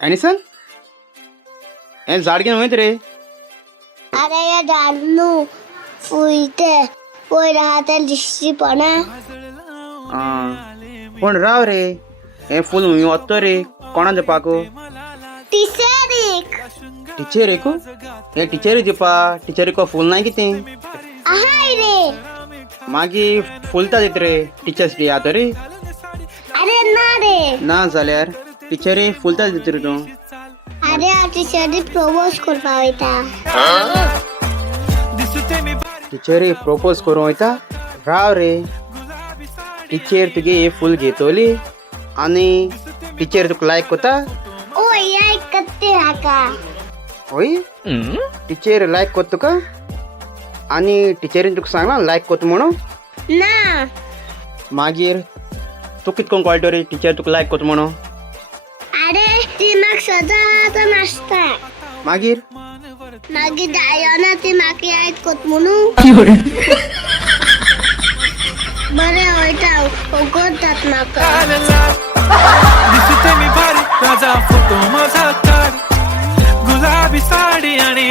ॲनिसन हे झाड घेऊन वयत रे. अरे या झाडू फुलते पोय राहते दिसची पण पण राव रे हे फुल मी वत्तो रे कोणाचे पाको टीचरिक टिचेरिक हे टिचेरी दिपा टिचेरिक फुल नाही कितें आहाय रे मागीर फुलता दित रे टिचर्स डे आता रे. अरे ना रे ना जाल्यार टिचरी फुलता दित रे तूं. अरे हा टीचरी प्रपोज करपा वयता. टिचरी प्रपोज करूं वयता. राव रे टिचर तुगे हे फूल घेतली आनी टिचर तुका लायक कोता. ओ याय कत्ते हाका होय टिचर लायक कोत तुका आनी टिचरीन तुका सांगला लायक कोत म्हणून. ना मागीर तूं कितकोन कळटा रे टिचर तुका लायक कोत म्हणून. अरे ती म्हाका सदां नाचता मागीर मागीर दायोना ती म्हाका याद कोत म्हणून बरें वयता करतात म्हाका. दिसते मी भारी राजा फोटो माझा काढ गुलाबी साडी आणि